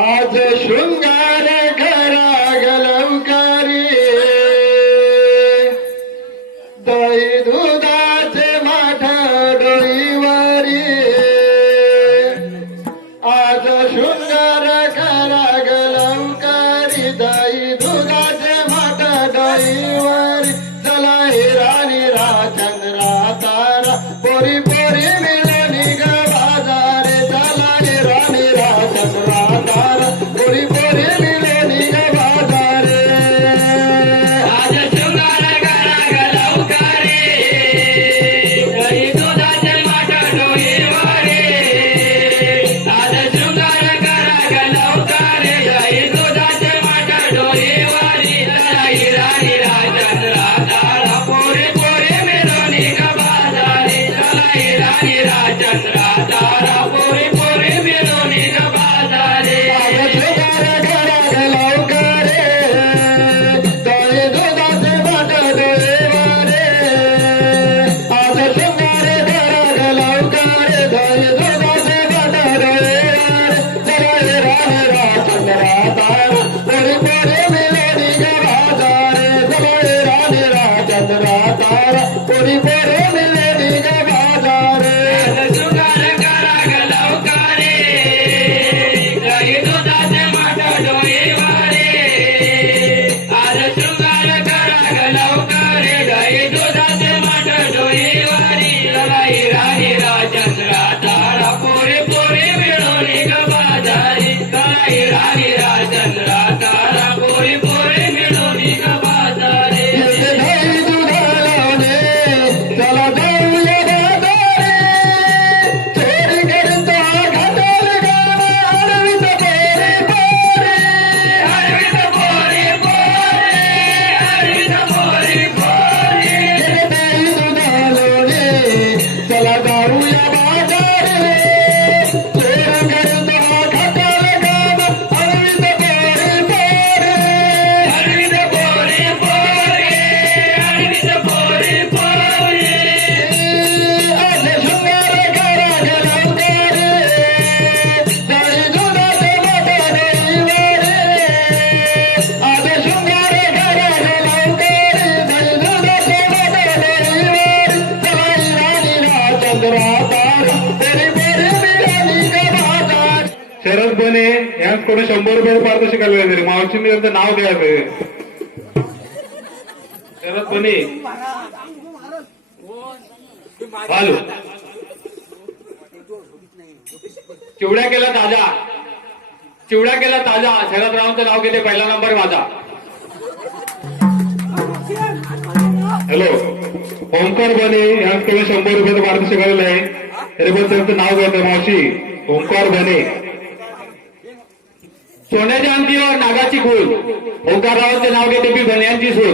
आज शृंगार घरा गलवकारी दही दुधाचे माठा डोईवारी आज शृंगार घरा गलवकारी दही दुधाचे माठा डोईवारी चला हिराणी राजन रातारा. पोरी कोणी शंभर रुपये पारदर्शी काढले तरी. मावशी मी त्यांचं नाव द्यायचं हॅलो चिवड्या केला ताजा. चिवड्या केला ताजा. शरदरावांचं नाव घेते. पहिला नंबर माझा. हॅलो. ओंकार बने यांकडे शंभर रुपये पारदर्शी काढलेलं आहे. तरी पण त्यांचं नाव घ्यायचं मावशी. ओंकार बने. सोन्याची अंती नागाची खूळ ओंकाररावांचे नाव घेते मी धन्यांची सूळ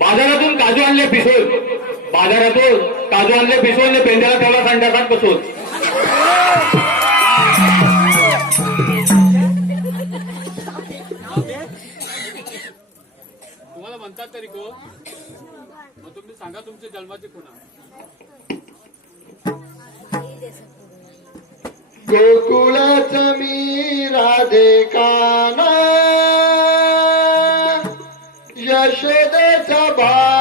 बाजारातून काजू आणले पिसूळ बाजारातून आजूबाजूला पिसवून पेंड्याला ठेवला संध्याकाळ बसून तुम्हाला म्हणतात तरी को तुम्ही सांगा तुमचे जन्माचे पुन्हा. गोकुळाच मी राधे काना. यशोदेचा भा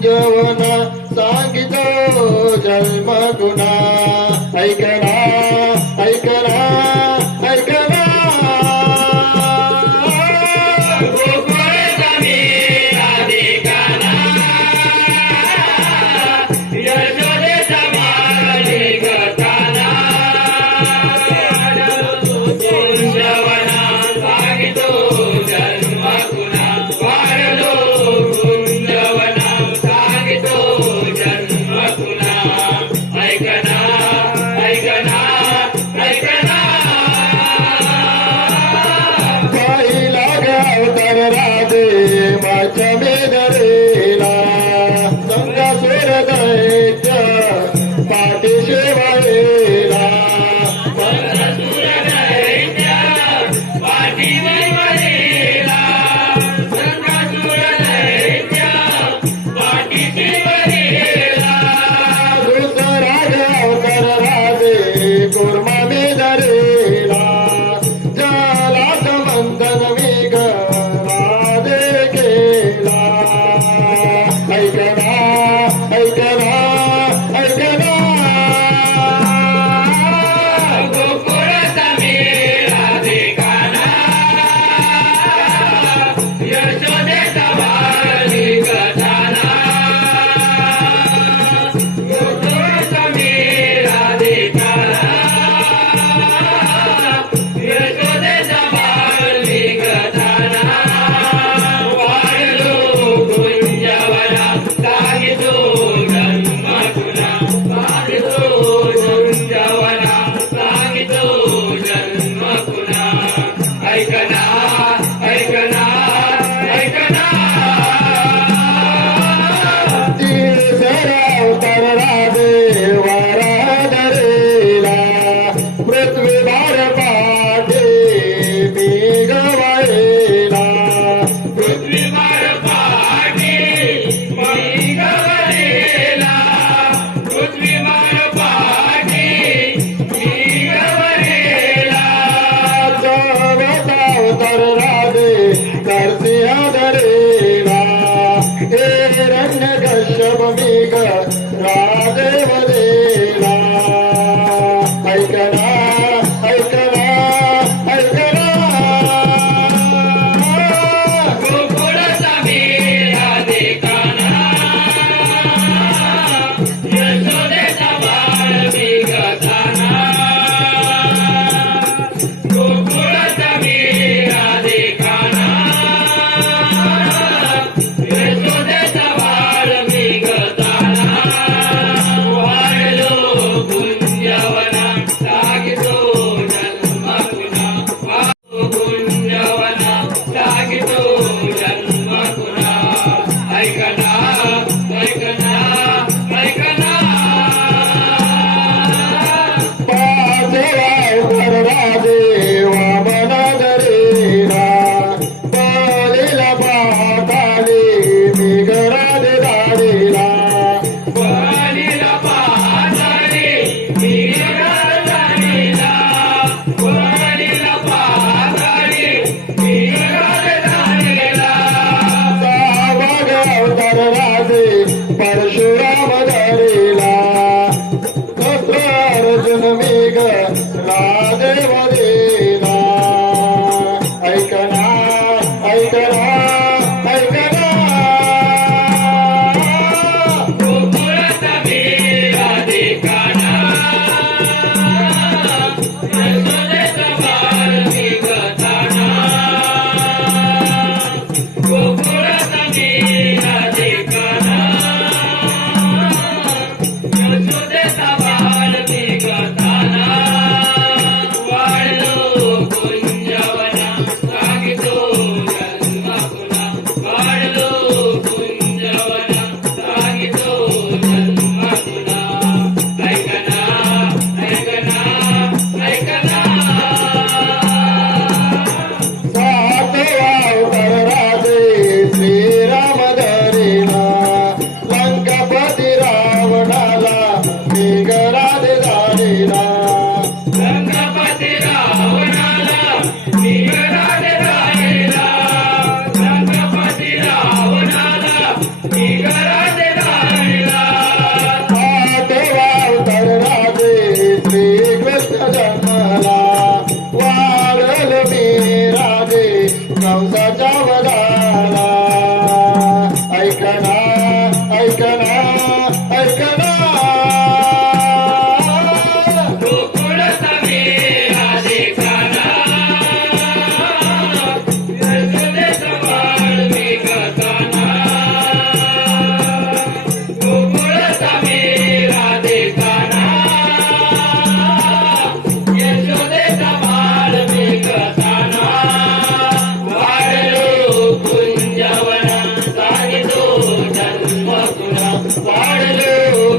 நெஞ்சவன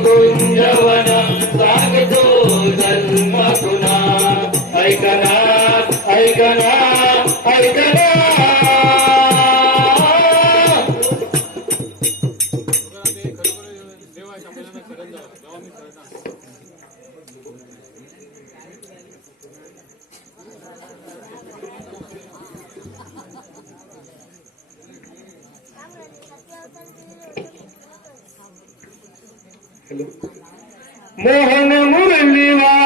कुंजवन सांगतो जन्म पुन्हा ऐकना ऐकना Thank you. मुरली मी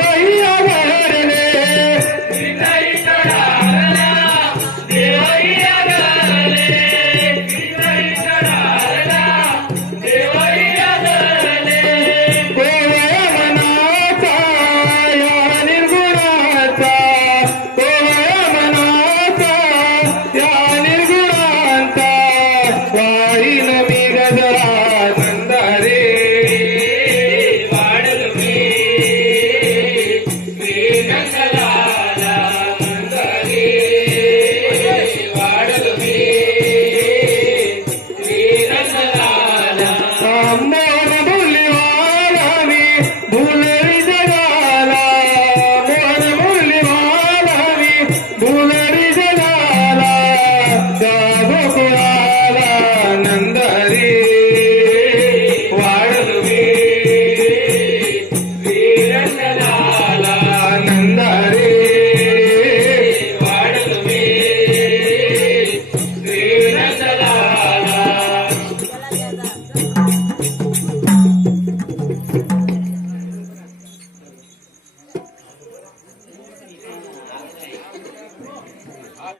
வழியாக